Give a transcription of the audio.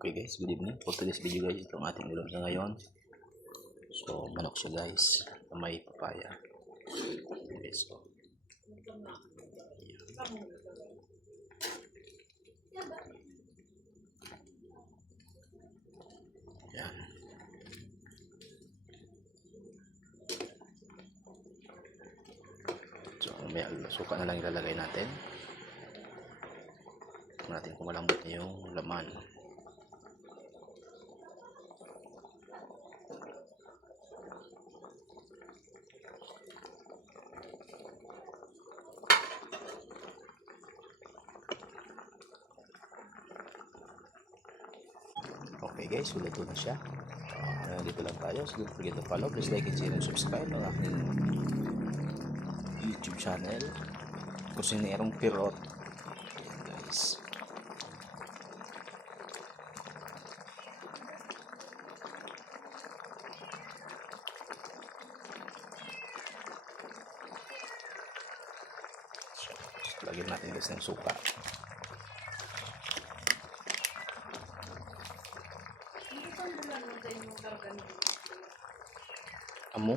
Okay guys, good evening. For today's video guys, itong ating ulam sa ngayon. So, manok siya guys. May papaya. Okay, so. Yan. So, may suka na lang ilalagay natin. Tingnan natin kung malambot na yung laman. Okay guys, so luto na siya. Dito lang tayo. So don't forget to follow. Please like and share and subscribe ang aking YouTube channel. Kusinerong Pirot. Ayan guys. So, lagyan natin guys ng suka. Amo?